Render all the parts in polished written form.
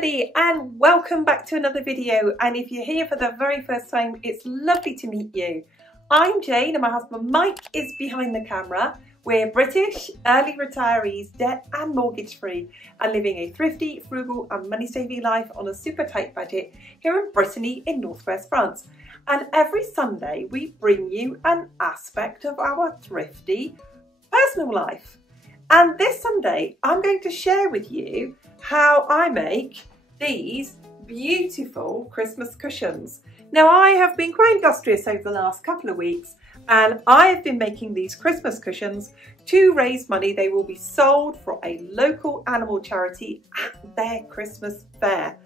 everybody and welcome back to another video, and if you're here for the very first time, it's lovely to meet you. I'm Jane and my husband Mike is behind the camera. We're British, early retirees, debt and mortgage free, and living a thrifty, frugal and money saving life on a super tight budget here in Brittany in northwest France. And every Sunday we bring you an aspect of our thrifty personal life. And this Sunday I'm going to share with you how I make these beautiful Christmas cushions. Now, I have been quite industrious over the last couple of weeks and I have been making these Christmas cushions to raise money. They will be sold for a local animal charity at their Christmas fair.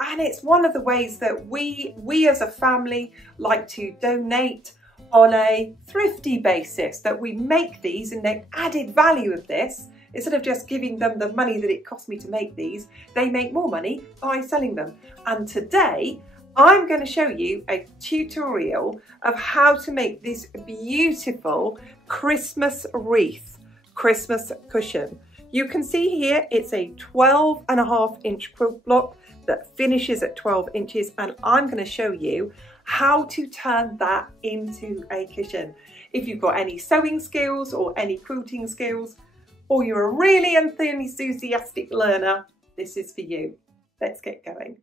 And it's one of the ways that we as a family like to donate on a thrifty basis, that we make these, and the added value of this, instead of just giving them the money that it cost me to make these, they make more money by selling them. And today I'm going to show you a tutorial of how to make this beautiful Christmas wreath, Christmas cushion. You can see here it's a 12.5-inch quilt block that finishes at 12 inches, and I'm going to show you how to turn that into a cushion. If you've got any sewing skills or any quilting skills, or you're a really enthusiastic learner, this is for you. Let's get going.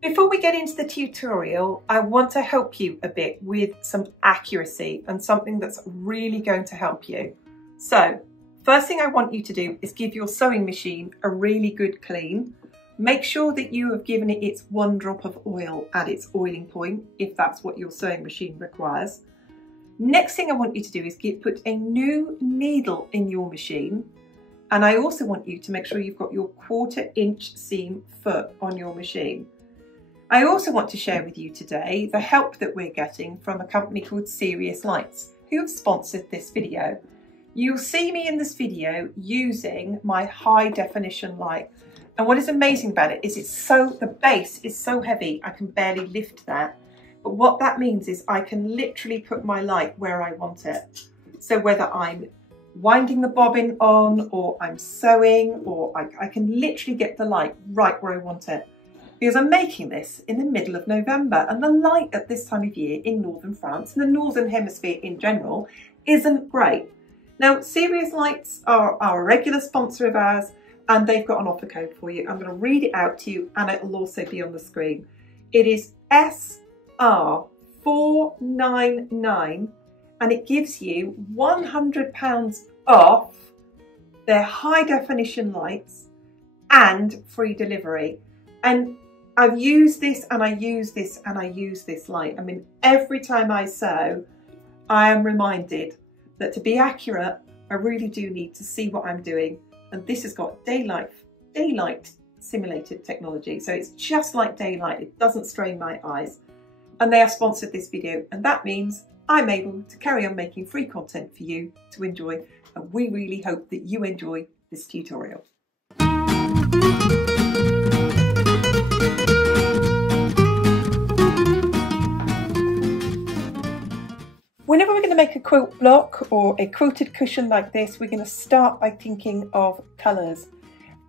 Before we get into the tutorial, I want to help you a bit with some accuracy and something that's really going to help you. So, first thing I want you to do is give your sewing machine a really good clean. Make sure that you have given it its 1 drop of oil at its oiling point, if that's what your sewing machine requires. Next thing I want you to do is put a new needle in your machine. And I also want you to make sure you've got your 1/4 inch seam foot on your machine. I also want to share with you today the help that we're getting from a company called Serious Lights, who have sponsored this video. You'll see me in this video using my high definition light. And what is amazing about it is the base is so heavy I can barely lift that. But what that means is I can literally put my light where I want it. So whether I'm winding the bobbin on, or I'm sewing, or I can literally get the light right where I want it. Because I'm making this in the middle of November, and the light at this time of year in northern France and the northern hemisphere in general isn't great. Now, Serious Lights are a regular sponsor of ours, and they've got an offer code for you. I'm going to read it out to you, and it'll also be on the screen. It is SR499, and it gives you £100 off their high definition lights and free delivery. And I've used this and I use this and I use this light. I mean, every time I sew, I am reminded that to be accurate, I really do need to see what I'm doing. And this has got daylight simulated technology. So it's just like daylight. It doesn't strain my eyes. And they have sponsored this video. And that means I'm able to carry on making free content for you to enjoy. And we really hope that you enjoy this tutorial. Whenever we're going to make a quilt block or a quilted cushion like this, we're going to start by thinking of colours.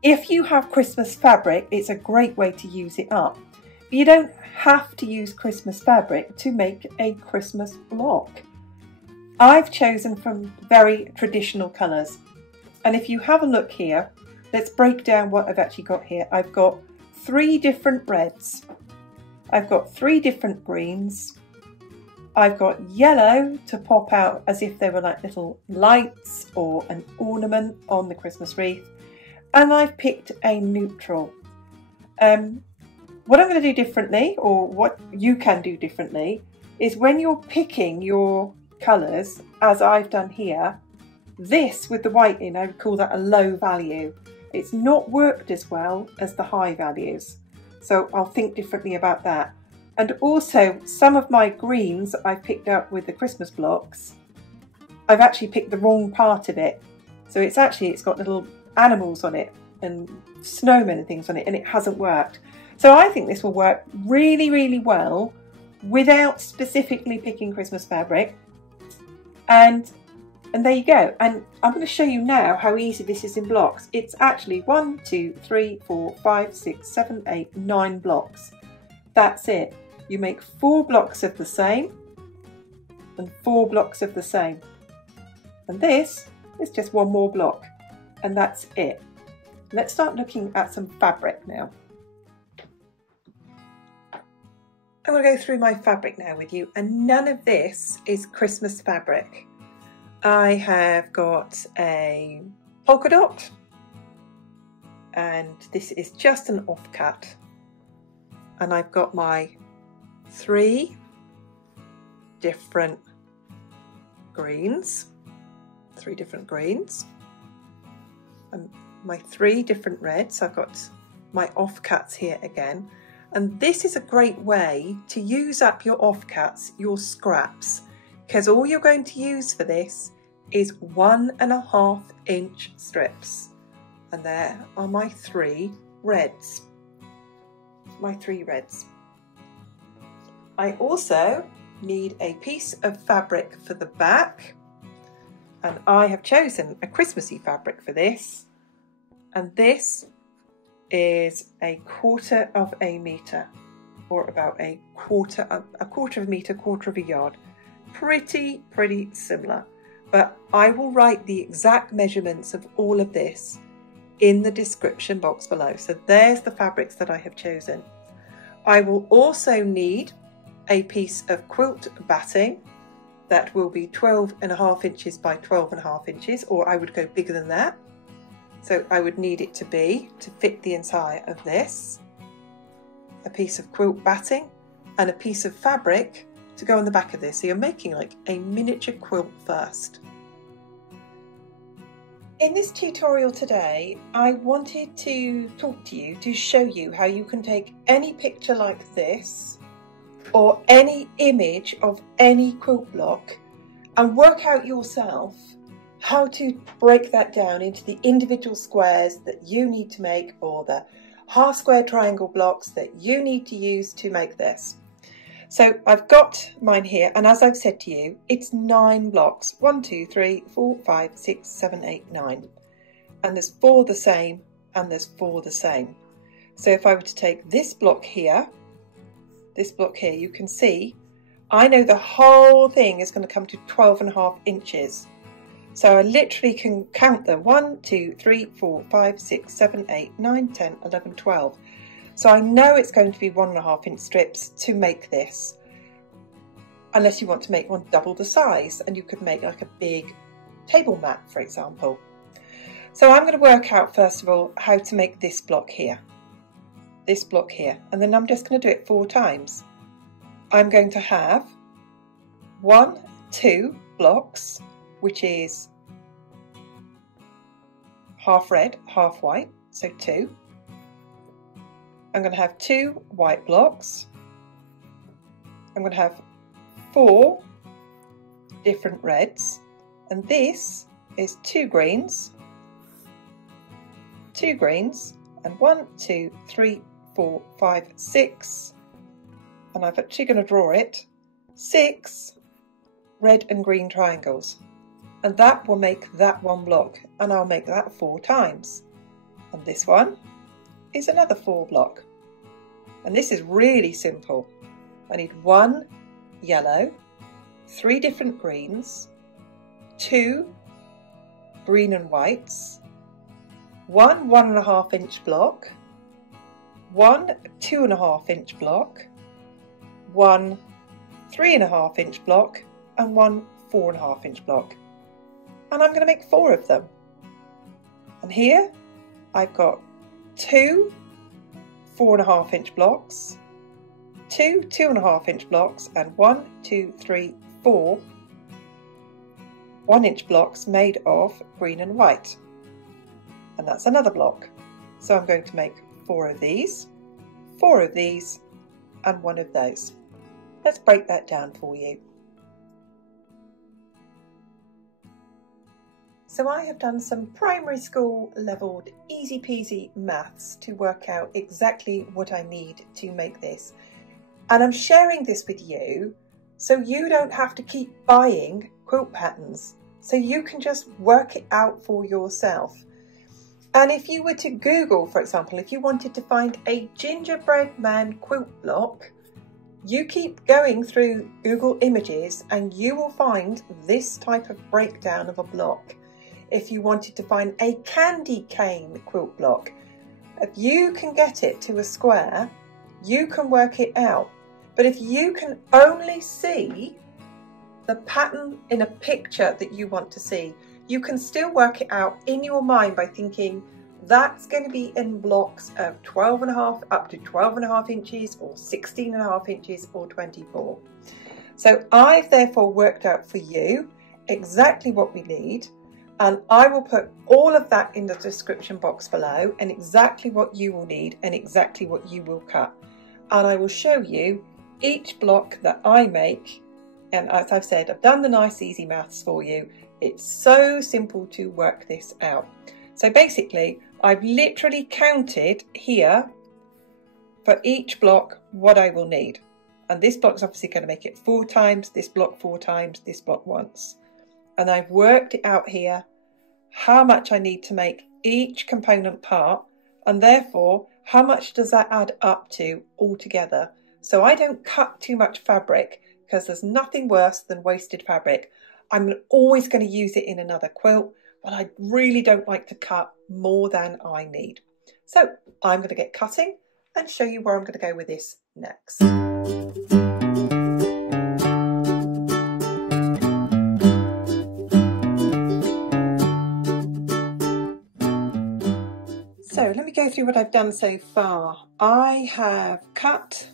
If you have Christmas fabric, it's a great way to use it up. But you don't have to use Christmas fabric to make a Christmas block. I've chosen from very traditional colours. And if you have a look here, let's break down what I've actually got here. I've got 3 different reds. I've got 3 different greens. I've got yellow to pop out as if they were like little lights or an ornament on the Christmas wreath. And I've picked a neutral. What I'm going to do differently, or what you can do differently, is when you're picking your colours, as I've done here, this with the white in, I would call that a low value. It's not worked as well as the high values. So I'll think differently about that. And also, some of my greens I've picked up with the Christmas blocks, I've actually picked the wrong part of it. So it's got little animals on it and snowmen and things on it, and it hasn't worked. So I think this will work really, really well without specifically picking Christmas fabric. And And there you go. And I'm going to show you now how easy this is in blocks. It's actually 1, 2, 3, 4, 5, 6, 7, 8, 9 blocks. That's it. You make 4 blocks of the same and 4 blocks of the same. And this is just one more block. And that's it. Let's start looking at some fabric now. I'm going to go through my fabric now with you, and none of this is Christmas fabric. I have got a polka dot, and this is just an offcut, and I've got my 3 different greens, and my 3 different reds. I've got my offcuts here again, and this is a great way to use up your offcuts, your scraps, because all you're going to use for this is 1.5 inch strips. And there are my 3 reds. I also need a piece of fabric for the back, and I have chosen a Christmassy fabric for this, and this is 1/4 metre, or about a quarter of a metre, 1/4 yard. Pretty similar, but I will write the exact measurements of all of this in the description box below. So there's the fabrics that I have chosen. I will also need a piece of quilt batting that will be 12.5 inches by 12.5 inches, or I would go bigger than that. So I would need it to fit the entire of this, a piece of quilt batting and a piece of fabric to go on the back of this. So you're making like a miniature quilt first. In this tutorial today, I wanted to talk to you to show you how you can take any picture like this or any image of any quilt block and work out yourself how to break that down into the individual squares that you need to make, or the half square triangle blocks that you need to use to make this. So I've got mine here, and as I've said to you, it's 9 blocks. 1, 2, 3, 4, 5, 6, 7, 8, 9. And there's 4 the same, and there's 4 the same. So if I were to take this block here, you can see, I know the whole thing is going to come to 12.5 inches. So I literally can count them. 1, 2, 3, 4, 5, 6, 7, 8, 9, 10, 11, 12. So I know it's going to be 1.5 inch strips to make this. Unless you want to make one double the size, and you could make like a big table mat, for example. So I'm going to work out first of all how to make this block here. And then I'm just going to do it 4 times. I'm going to have 1, 2 blocks, which is half red, half white, so 2. I'm going to have 2 white blocks. I'm going to have 4 different reds, and this is 2 greens, and 1, 2, 3, 4, 5, 6, and I'm actually going to draw it, 6 red and green triangles. And that will make that one block, and I'll make that 4 times. And this one is another 4 block. And this is really simple. I need 1 yellow, 3 different greens, 2 green and whites, 1 1.5 inch block, 1 2.5 inch block, 1 3.5 inch block, and 1 4.5 inch block. And I'm going to make 4 of them. And here I've got 2 4.5 inch blocks, 2 2.5 inch blocks, and 1, 2, 3, 4 1 inch blocks made of green and white. And that's another block. So I'm going to make 4 of these, 4 of these, and 1 of those. Let's break that down for you. So I have done some primary school leveled easy peasy maths to work out exactly what I need to make this. And I'm sharing this with you so you don't have to keep buying quilt patterns. so you can just work it out for yourself. And if you were to Google, for example, if you wanted to find a gingerbread man quilt block, you keep going through Google Images and you will find this type of breakdown of a block. If you wanted to find a candy cane quilt block, if you can get it to a square, you can work it out. But if you can only see the pattern in a picture that you want to see, you can still work it out in your mind by thinking that's going to be in blocks of 12.5 up to 12.5 inches or 16.5 inches or 24. So I've therefore worked out for you exactly what we need, and I will put all of that in the description box below and exactly what you will need and exactly what you will cut. And I will show you each block that I make. And as I've said, I've done the nice easy maths for you. It's so simple to work this out. So basically, I've literally counted here for each block what I will need. And this block's obviously going to make it 4 times, this block 4 times, this block once. And I've worked it out here how much I need to make each component part, and therefore how much does that add up to altogether. So I don't cut too much fabric, because there's nothing worse than wasted fabric. I'm always going to use it in another quilt, but I really don't like to cut more than I need. So I'm going to get cutting and show you where I'm going to go with this next. So let me go through what I've done so far. I have cut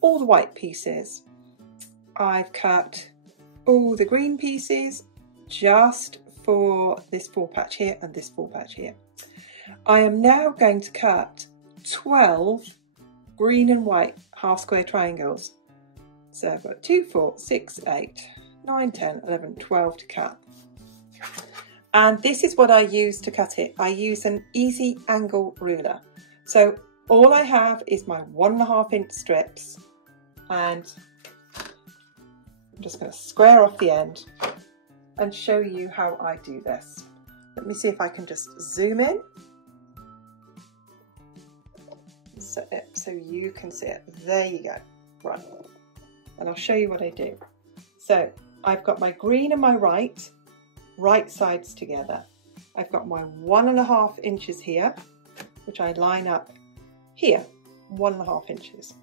all the white pieces. I've cut all the green pieces just for this 4 patch here and this 4 patch here. I am now going to cut 12 green and white half square triangles. So I've got 2, 4, 6, 8, 9, 10, 11, 12 to cut. And this is what I use to cut it. I use an easy angle ruler. So all I have is my 1.5 inch strips, and I'm just going to square off the end and show you how I do this. Let me see if I can just zoom in so you can see it. There you go. Right. And I'll show you what I do. So I've got my green and my right sides together. I've got my 1.5 inches here, which I line up here, 1.5 inches.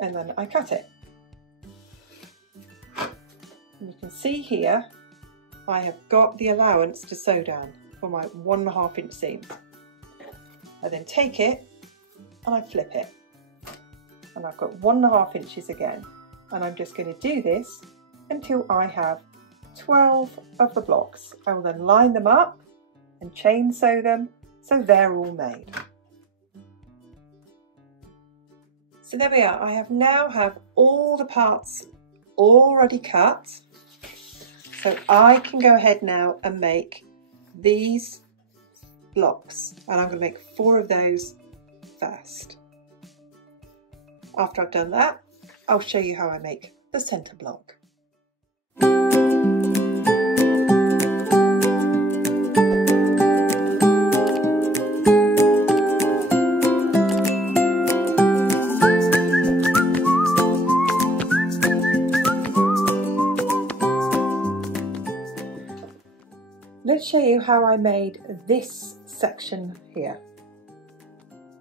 And then I cut it. And you can see here, I have got the allowance to sew down for my 1.5 inch seam. I then take it and I flip it. And I've got 1.5 inches again. And I'm just going to do this until I have 12 of the blocks. I will then line them up and chain sew them so they're all made. So there we are. I have now have all the parts already cut. So I can go ahead now and make these blocks, and I'm going to make 4 of those first. After I've done that, I'll show you how I make the centre block. Let's show you how I made this section here.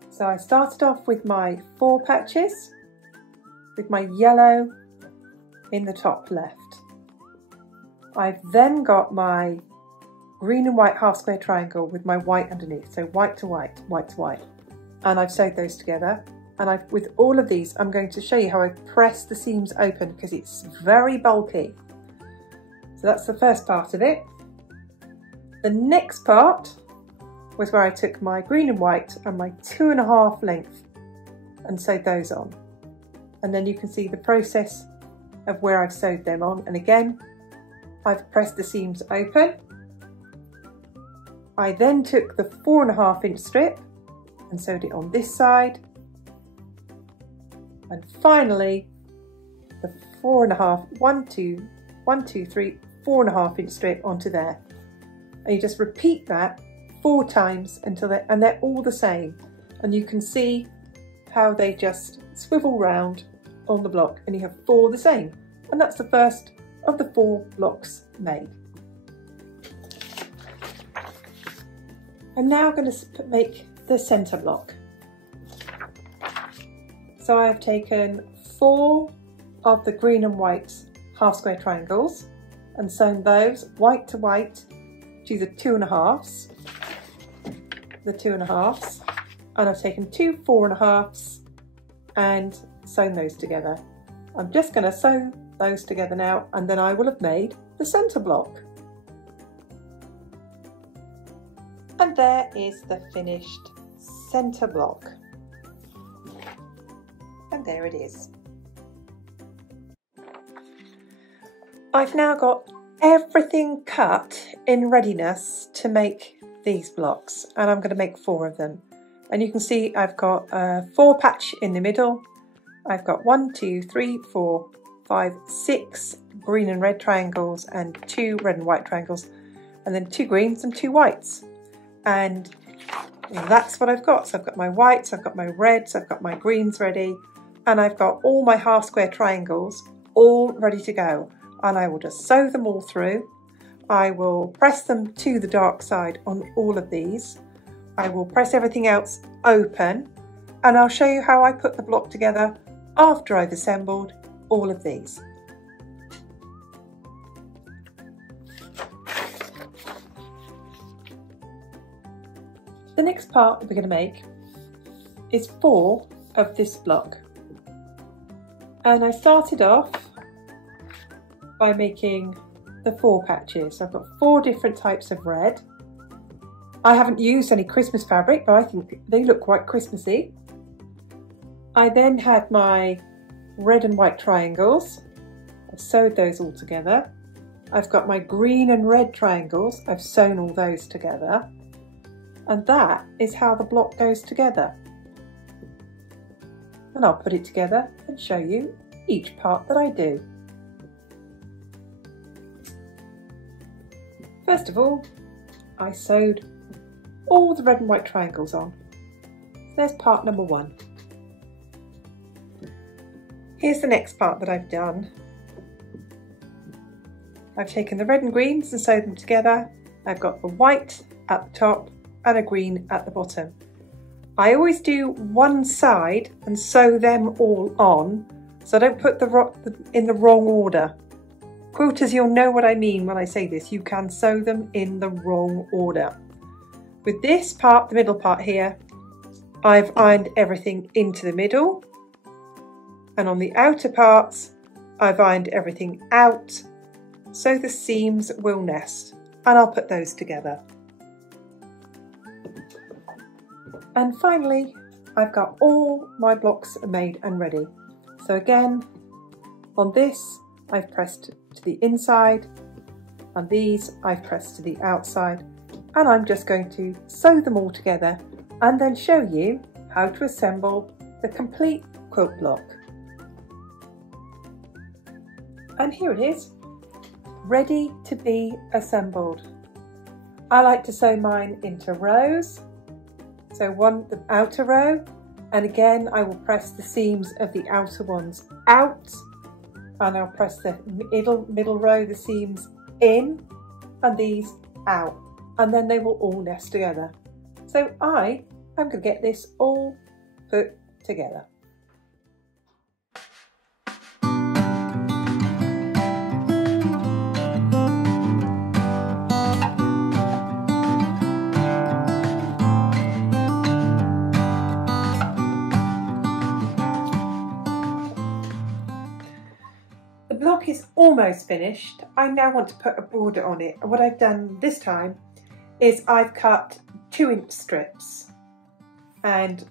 So I started off with my 4 patches with my yellow in the top left. I've then got my green and white half square triangle with my white underneath, so white to white, white to white. And I've sewed those together. And with all of these, I'm going to show you how I press the seams open because it's very bulky. So that's the first part of it. The next part was where I took my green and white and my 2.5 length and sewed those on. And then you can see the process of where I've sewed them on. And again, I've pressed the seams open. I then took the 4.5 inch strip and sewed it on this side. And finally, the 4.5, 1, 2, 1, 2, 3, 4.5 inch strip onto there. And you just repeat that 4 times until they're all the same. And you can see how they just swivel round on the block, and you have 4 the same. And that's the first of the 4 blocks made. I'm now going to make the centre block. So I've taken 4 of the green and white half square triangles and sewn those white to white to the 2.5s, and I've taken 2 4.5s and sewn those together. I'm just going to sew those together now, and then I will have made the centre block. And there is the finished centre block. And there it is. I've now got everything cut in readiness to make these blocks, and I'm going to make 4 of them. And you can see I've got a 4 patch in the middle. I've got 1, 2, 3, 4, 5, 6 green and red triangles and 2 red and white triangles, and then 2 greens and 2 whites. And that's what I've got. So I've got my whites, I've got my reds, I've got my greens ready, and I've got all my half square triangles all ready to go. And I will just sew them all through. I will press them to the dark side on all of these. I will press everything else open, and I'll show you how I put the block together after I've assembled all of these. The next part that we're going to make is 4 of this block. And I started off by making the 4 patches. I've got 4 different types of red. I haven't used any Christmas fabric, but I think they look quite Christmassy. I then had my red and white triangles. I've sewed those all together. I've got my green and red triangles. I've sewn all those together. And that is how the block goes together. And I'll put it together and show you each part that I do. First of all, I sewed all the red and white triangles on. So there's part number 1. Here's the next part that I've done. I've taken the red and greens and sewed them together. I've got the white at the top and a green at the bottom. I always do one side and sew them all on, so I don't put in the wrong order. Quilters, you'll know what I mean when I say this. You can sew them in the wrong order. With this part, the middle part here, I've ironed everything into the middle, and on the outer parts I've ironed everything out so the seams will nest, and I'll put those together. And finally, I've got all my blocks made and ready. So again, on this I've pressed to the inside, and these I've pressed to the outside, and I'm just going to sew them all together and then show you how to assemble the complete quilt block. And here it is, ready to be assembled. I like to sew mine into rows. So the outer row, and again I will press the seams of the outer ones out, and I'll press the middle row, the seams in, and these out, and then they will all nest together. So I am going to get this all put together. The block is almost finished. I now want to put a border on it, and what I've done this time is I've cut 2-inch strips, and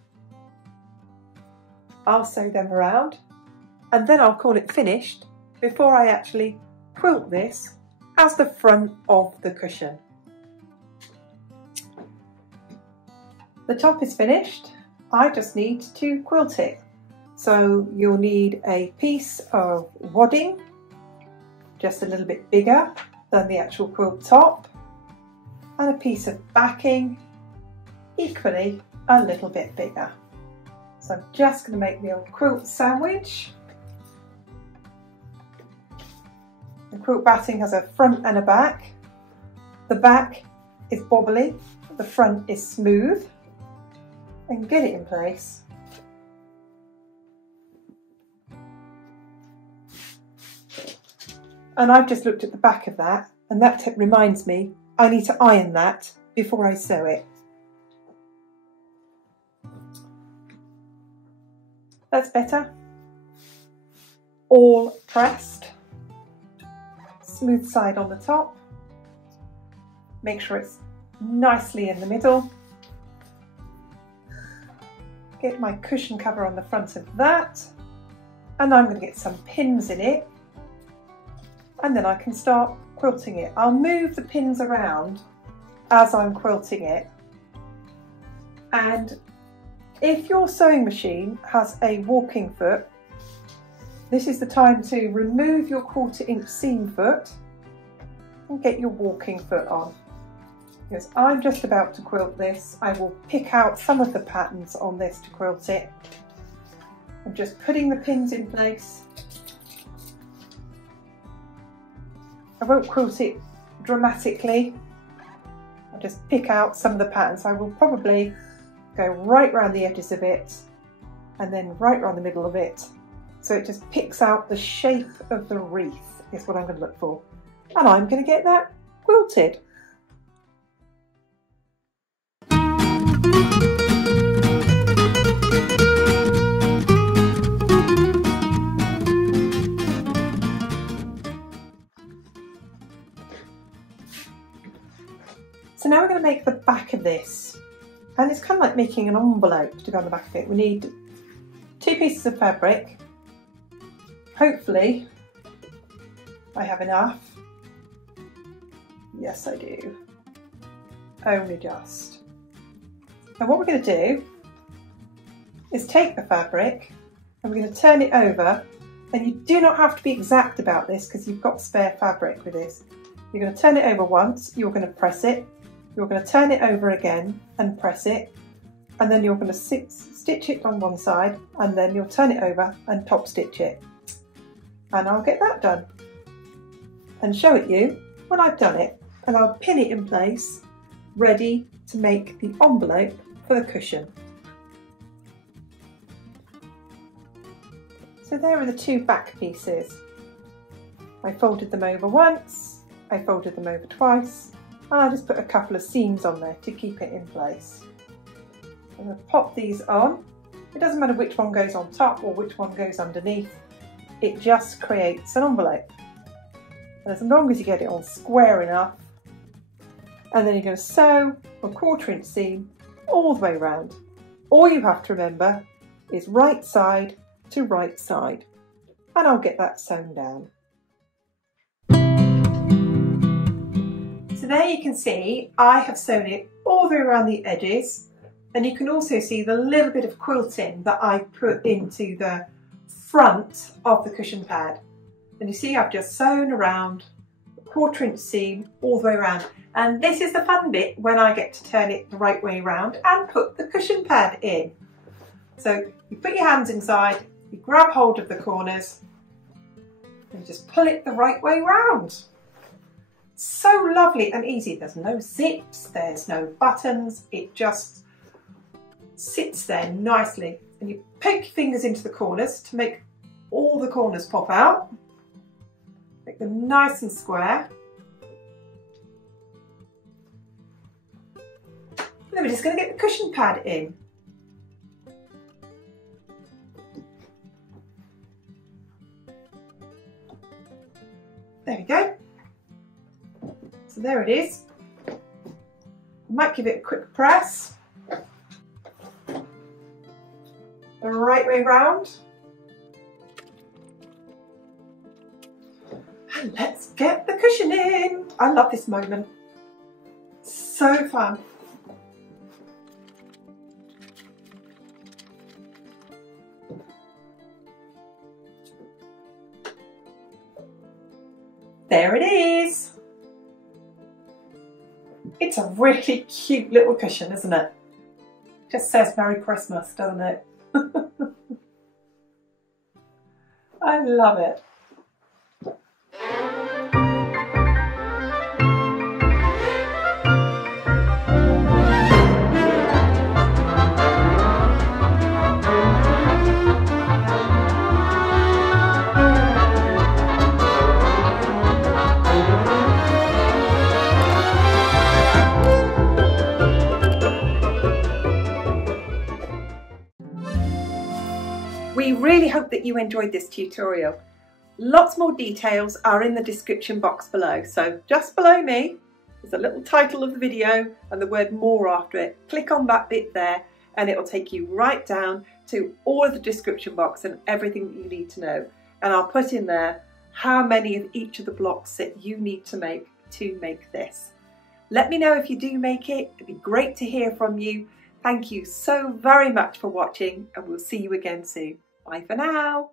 I'll sew them around, and then I'll call it finished before I actually quilt this as the front of the cushion. The top is finished. I just need to quilt it. So you'll need a piece of wadding, just a little bit bigger than the actual quilt top, and a piece of backing equally a little bit bigger. So I'm just going to make the old quilt sandwich. The quilt batting has a front and a back. The back is bobbly, the front is smooth, and get it in place. And I've just looked at the back of that, and that reminds me I need to iron that before I sew it. That's better. All pressed. Smooth side on the top. Make sure it's nicely in the middle. Get my cushion cover on the front of that. And I'm going to get some pins in it. And then I can start quilting it. I'll move the pins around as I'm quilting it. And if your sewing machine has a walking foot, this is the time to remove your 1/4 inch seam foot and get your walking foot on. Because I'm just about to quilt this, I will pick out some of the patterns on this to quilt it. I'm just putting the pins in place. I won't quilt it dramatically. I'll just pick out some of the patterns. I will probably go right around the edges of it and then right around the middle of it. So it just picks out the shape of the wreath is what I'm going to look for. And I'm going to get that quilted. So now we're going to make the back of this. And it's kind of like making an envelope to go on the back of it. We need 2 pieces of fabric. Hopefully I have enough. Yes, I do. Only just. And what we're going to do is take the fabric and we're going to turn it over. And you do not have to be exact about this because you've got spare fabric with this. You're going to turn it over once, you're going to press it. You're going to turn it over again and press it, and then you're going to stitch it on one side, and then you'll turn it over and top stitch it. And I'll get that done and show it you when I've done it, and I'll pin it in place ready to make the envelope for the cushion. So there are the 2 back pieces. I folded them over once, I folded them over twice, and I just put a couple of seams on there to keep it in place. I'm going to pop these on. It doesn't matter which one goes on top or which one goes underneath. It just creates an envelope. And as long as you get it on square enough, and then you're going to sew a 1/4 inch seam all the way around. All you have to remember is right side to right side. And I'll get that sewn down. So there you can see I have sewn it all the way around the edges, and you can also see the little bit of quilting that I put into the front of the cushion pad. And you see I've just sewn around a 1/4 inch seam all the way around. And this is the fun bit when I get to turn it the right way around and put the cushion pad in. So you put your hands inside, you grab hold of the corners, and you just pull it the right way round. So lovely and easy. There's no zips, there's no buttons, it just sits there nicely. And you poke your fingers into the corners to make all the corners pop out. Make them nice and square. And then we're just going to get the cushion pad in. There we go. So there it is. I might give it a quick press. The right way round. And let's get the cushion in. I love this moment. So fun. There it is. It's a really cute little cushion, isn't it? Just says Merry Christmas, doesn't it? I love it. We really hope that you enjoyed this tutorial. Lots more details are in the description box below. So just below me, there's a little title of the video and the word more after it. Click on that bit there and it will take you right down to all of the description box and everything that you need to know. And I'll put in there how many of each of the blocks that you need to make this. Let me know if you do make it. It'd be great to hear from you. Thank you so very much for watching and we'll see you again soon. Bye for now.